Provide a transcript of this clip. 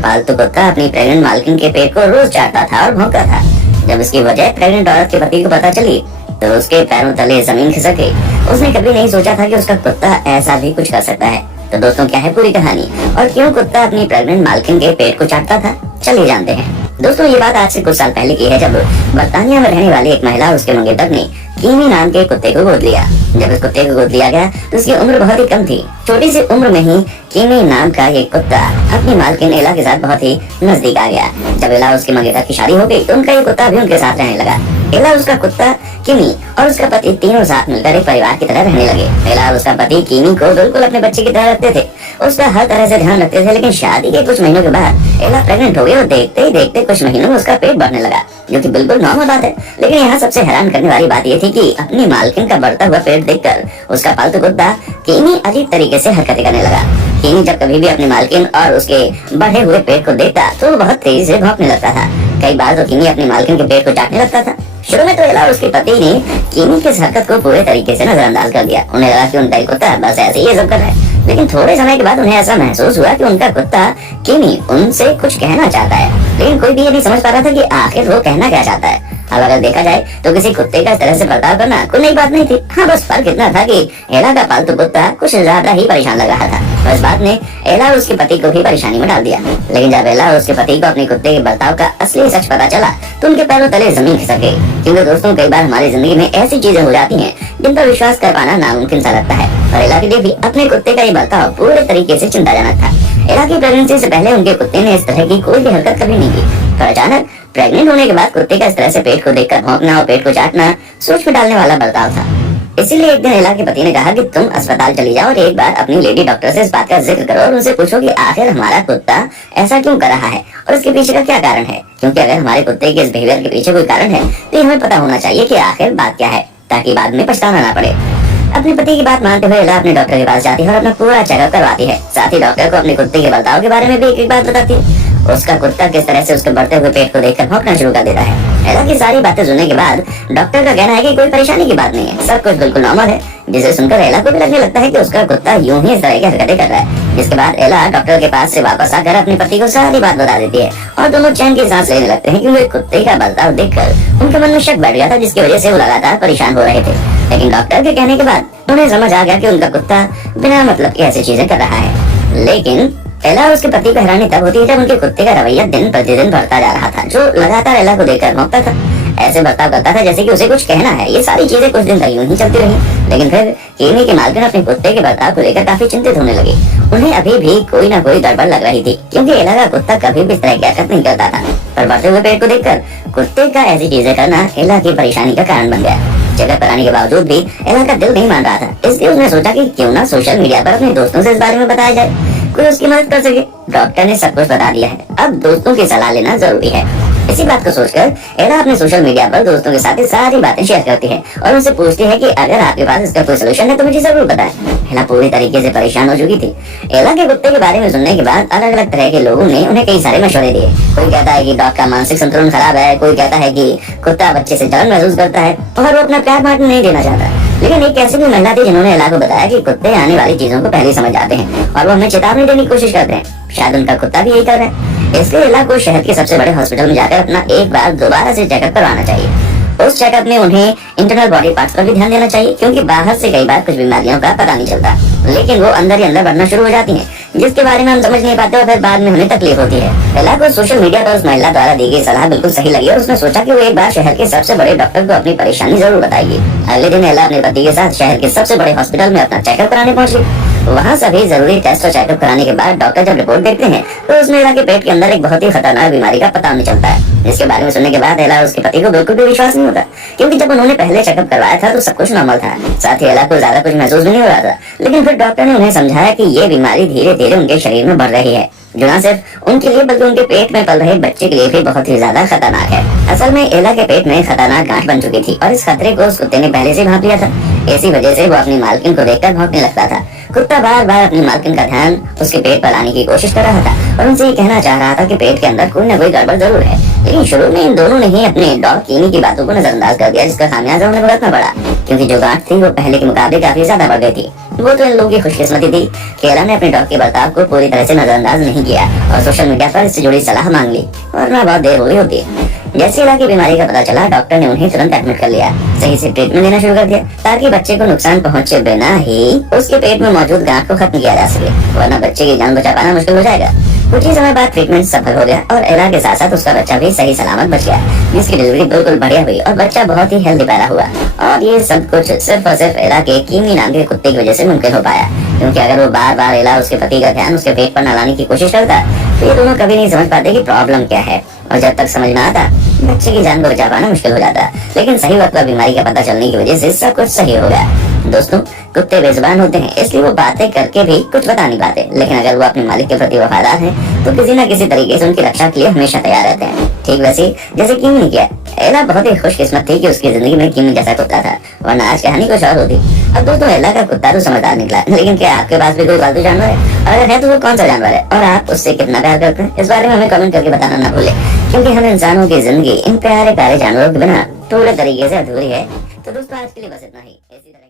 पालतू कुत्ता अपनी प्रेग्नेंट मालकिन के पेट को रोज चाटता था और भौंकता था। जब इसकी वजह प्रेग्नेंट औरत के पति को पता चली तो उसके पैरों तले जमीन खिसक गई। उसने कभी नहीं सोचा था कि उसका कुत्ता ऐसा भी कुछ कर सकता है। तो दोस्तों, क्या है पूरी कहानी और क्यों कुत्ता अपनी प्रेग्नेंट मालकिन के पेट को चाटता था, चलिए जानते हैं। दोस्तों, ये बात आज से कुछ साल पहले की है, जब बर्तानिया में रहने वाली एक महिला उसके मंगेतर ने कीमी नाम के कुत्ते को गोद लिया। जब इस कुत्ते को गोद लिया गया तो उसकी उम्र बहुत ही कम थी। छोटी सी उम्र में ही कीमी नाम का ये कुत्ता अपनी मालकिन एला के साथ बहुत ही नजदीक आ गया। जब एला उसके मंगेतर की शादी हो गई तो उनका ये कुत्ता भी उनके साथ रहने लगा। एला, उसका कुत्ता किमी और उसका पति तीनों साथ मिलकर एक परिवार की तरह रहने लगे। एला उसका पति किमी को बिल्कुल अपने बच्चे की तरह रखते थे, उसका हर तरह से ध्यान रखते थे। लेकिन शादी के कुछ महीनों के बाद एला प्रेग्नेंट हो गई और देखते ही देखते कुछ महीनों में उसका पेट बढ़ने लगा, जो कि बिल्कुल नॉर्मल बात है। लेकिन यहाँ सबसे हैरान करने वाली बात ये थी कि अपनी मालकिन का बढ़ता हुआ पेट देखकर उसका पालतू कुत्ता किमी अजीब तरीके से हरकतें करने लगा। किमी जब कभी भी अपनी मालकिन और उसके बढ़े हुए पेट को देखता तो वो बहुत तेजी से भौंकने लगता था। कई बार तो किमी अपनी मालकिन के पेट को चाटने लगता था। शुरू में तो एला और उसके पति ने किमी की इस हरकत को पूरे तरीके से नजरअंदाज कर दिया। उन्हें लगा कि उनका ही कुत्ता बस ऐसे ही ये सब कर रहा है। लेकिन थोड़े समय के बाद उन्हें ऐसा महसूस हुआ कि उनका कुत्ता किमी उनसे कुछ कहना चाहता है, लेकिन कोई भी ये नहीं समझ पा रहा था कि आखिर वो कहना क्या चाहता है। अब अगर देखा जाए तो किसी कुत्ते का इस तरह से बर्ताव करना कोई नई बात नहीं थी। हाँ, बस फर्क इतना था कि एला का पालतू कुत्ता कुछ ज्यादा ही परेशान लग रहा था। इस बात ने एला और उसके पति को भी परेशानी में डाल दिया। लेकिन जब एला और उसके पति को अपने कुत्ते के बर्ताव का असली सच पता चला तो उनके पैरों तले जमीन खिसक गई। क्योंकि दोस्तों, कई बार हमारी जिंदगी में ऐसी चीजें हो जाती हैं जिन पर विश्वास कर पाना नामुमकिन सा लगता है। और एला के लिए भी अपने कुत्ते का ये बर्ताव पूरे तरीके से चिंताजनक था। एला की प्रेगनेंसी से पहले उनके कुत्ते ने इस तरह की कोई भी हरकत कभी नहीं की, पर अचानक प्रेग्नेंट होने के बाद कुत्ते का इस तरह से पेट को देखकर भौंकना और पेट को चाटना सोच में डालने वाला बर्ताव था। इसीलिए एक दिन एला के पति ने कहा कि तुम अस्पताल चली जाओ और एक बार अपनी लेडी डॉक्टर से इस बात का जिक्र करो और उनसे पूछो कि आखिर हमारा कुत्ता ऐसा क्यों कर रहा है और इसके पीछे का क्या कारण है। क्योंकि अगर हमारे कुत्ते के इस बिहेवियर के पीछे कोई कारण है तो हमें पता होना चाहिए कि आखिर बात क्या है, ताकि बाद में पछताना ना पड़े। अपने पति की बात मानते हुए एला अपने डॉक्टर के पास जाती है और अपना पूरा चेकअप करवाती है। साथ ही डॉक्टर को अपने कुत्ते के बर्ताव के बारे में भी एक बात बताती है। उसका कुत्ता किस तरह से उसके बढ़ते हुए पेट को देखकर भौंकना शुरू कर देता है। एला की सारी बातें सुनने के बाद डॉक्टर का कहना है कि कोई परेशानी की बात नहीं है, सब कुछ बिल्कुल नॉर्मल है। जिसे सुनकर एला को भी लगने लगता है कि उसका कुत्ता यूं ही इस तरह की हरकतें कर रहा है। जिसके बाद एला डॉक्टर के पास से वापस आकर अपने पति को सारी बात बता देती है और दोनों चैन की सांस लेने लगते हैं, क्योंकि कुत्ते का बर्ताव देखकर उनके मन में शक बैठ गया था, जिसकी वजह से वो लगातार परेशान हो रहे थे। लेकिन डॉक्टर के कहने के बाद उन्हें समझ आ गया कि उनका कुत्ता बिना मतलब की ऐसी चीजें कर रहा है। लेकिन एला और उसके पति को हैरानी तब होती है जब उनके कुत्ते का रवैया दिन प्रतिदिन बढ़ता जा रहा था, जो लगातार एला को देखकर भौंकता था, ऐसे बर्ताव करता था जैसे कि उसे कुछ कहना है। ये सारी चीजें कुछ दिन तक यूं ही चलती रही। लेकिन फिर किमी की मालकिन अपने कुत्ते के बर्ताव को लेकर काफी चिंतित होने लगी। उन्हें अभी भी कोई ना कोई गड़बड़ लग रही थी, क्योंकि एला का कुत्ता कभी भी इस तरह की हरकत नहीं करता था। पर बढ़ते हुए पेट को देखकर कुत्ते का ऐसी चीजें करना एला की परेशानी का कारण बन गया। चेकअप कराने के बावजूद भी एला का दिल नहीं मान रहा था। इसलिए उसने सोचा कि क्यों ना सोशल मीडिया पर अपने दोस्तों से इस बारे में बताया जाए, कोई उसकी मदद कर सके। डॉक्टर ने सब कुछ बता दिया है, अब दोस्तों की सलाह लेना जरूरी है। इसी बात को सोचकर एला अपने सोशल मीडिया पर दोस्तों के साथ ये सारी बातें शेयर करती है और उनसे पूछती है कि अगर आपके पास इसका कोई सोल्यूशन है तो मुझे जरूर बताएं। एला पूरी तरीके से परेशान हो चुकी थी। एला के कुत्ते के बारे में सुनने के बाद अलग अलग तरह के लोगों ने उन्हें कई सारे मशवरे दिए। कोई कहता है कि डॉग का मानसिक संतुलन खराब है, कोई कहता है कि कुत्ता बच्चे से जलन महसूस करता है और वो अपना प्यार बांटना नहीं देना चाहता। लेकिन एक ऐसी भी महिला थी जिन्होंने एला को बताया कि कुत्ते आने वाली चीजों को पहले समझ जाते हैं और वो हमें चेतावनी देने की कोशिश करते हैं। शायद उनका कुत्ता भी यही कर रहा है। इसलिए एला को शहर के सबसे बड़े हॉस्पिटल में जाकर अपना एक बार दोबारा से चेकअप करवाना चाहिए। उस चेकअप में उन्हें इंटरनल बॉडी पार्ट्स पर भी ध्यान देना चाहिए, क्योंकि बाहर से कई बार कुछ बीमारियों का पता नहीं चलता, लेकिन वो अंदर ही अंदर बढ़ना शुरू हो जाती हैं, जिसके बारे में हम समझ नहीं पाते और फिर बाद में उन्हें तकलीफ होती है। एला को सोशल मीडिया पर उस महिला द्वारा दी गई सलाह बिल्कुल सही लगी और उसने सोचा कि वो एक बार शहर के सबसे बड़े डॉक्टर को अपनी परेशानी जरूर बताएगी। अगले दिन एला अपने पति के साथ शहर के सबसे बड़े हॉस्पिटल में अपना चेकअप कराने पहुंची। वहाँ सभी जरूरी टेस्ट और चेकअप कराने के बाद डॉक्टर जब रिपोर्ट देखते हैं तो उसमें एला के पेट के अंदर एक बहुत ही खतरनाक बीमारी का पता नहीं चलता है, जिसके बारे में सुनने के बाद एला और उसके पति को बिल्कुल भी विश्वास नहीं होता, क्योंकि जब उन्होंने पहले चेकअप करवाया था तो सब कुछ नॉर्मल था। साथ ही एला को ज्यादा कुछ महसूस भी नहीं हो रहा था। लेकिन फिर डॉक्टर ने उन्हें समझाया कि ये बीमारी धीरे धीरे उनके शरीर में बढ़ रही है, जो न सिर्फ उनके लिए बल्कि उनके पेट में पल रहे बच्चे के लिए भी बहुत ही ज्यादा खतरनाक है। असल में एला के पेट में खतरनाक गांठ बन चुकी थी और इस खतरे को उस कुत्ते ने पहले से भांप लिया था। इसी वजह से वो अपनी मालकिन को देखकर भौंकने लगता था। कुत्ता बार बार अपनी मालकिन का ध्यान उसके पेट पर लाने की कोशिश कर रहा था और उनसे ये कहना चाह रहा था कि पेट के अंदर कोई न कोई गड़बड़ जरूर है। लेकिन शुरू में इन दोनों ने ही अपने डॉग कीनी की बातों को नजरअंदाज कर दिया, जिसका खामियाजा उन्हें भुगतना पड़ा, क्योंकि जो गांठ थी वो पहले के मुकाबले काफी ज्यादा बढ़ गई थी। वो तो इन लोगों की खुशकिस्मती थी कि एला ने अपने डॉग के बर्ताव को पूरी तरह से नजरअंदाज नहीं किया और सोशल मीडिया पर इससे जुड़ी सलाह मांग ली, वरना बहुत देर हो गई होती। जैसे एला की बीमारी का पता चला, डॉक्टर ने उन्हें तुरंत एडमिट कर लिया, सही से ट्रीटमेंट देना शुरू कर दिया ताकि बच्चे को नुकसान पहुंचे बिना ही उसके पेट में मौजूद गांठ को खत्म किया जा सके, वरना बच्चे की जान बचा पाना मुश्किल हो जाएगा। कुछ ही समय बाद ट्रीटमेंट सफल हो गया और एला के साथ साथ उसका बच्चा भी सही सलामत बच गया, जिसकी डिलीवरी बिल्कुल बढ़िया हुई और बच्चा बहुत ही हेल्दी पैदा हुआ। और ये सब कुछ सिर्फ और सिर्फ एला के कीमी नाम के कुत्ते की वजह से मुमकिन हो पाया, क्योंकि अगर वो बार बार एला उसके पति का ध्यान उसके पेट पर न लाने की कोशिश करता तो ये दोनों कभी नहीं समझ पाते कि प्रॉब्लम क्या है, और जब तक समझ ना आता बच्चे की जान को बचा पाना मुश्किल हो जाता। लेकिन सही वक्त पर बीमारी का पता चलने की वजह से सब कुछ सही हो गया। दोस्तों, कुत्ते बेजुबान होते हैं, इसलिए वो बातें करके भी कुछ बता नहीं पाते, लेकिन अगर वो अपने मालिक के प्रति वफादार हैं तो किसी न किसी तरीके से उनकी रक्षा के लिए हमेशा तैयार रहते हैं। ठीक वैसे जैसे कीमी ने किया। एला बहुत ही खुशकिस्मत थी कि उसकी जिंदगी में कीमी जैसा कुत्ता था, वरना आज कहानी कुछ और होती। अब दोस्तों, एला का कुत्ता तो समझदार निकला, लेकिन क्या आपके पास भी कोई पालतू जानवर है? अगर है तो वो कौन सा जानवर है और आप उससे कितना प्यार करते हैं? इस बारे में हमें कमेंट करके बताना ना भूले, क्योंकि हम इंसानों की जिंदगी इन प्यारे प्यारे जानवरों के बिना पूरे तरीके से अधूरी है। तो दोस्तों, आज के लिए बस इतना ही। इसी तरह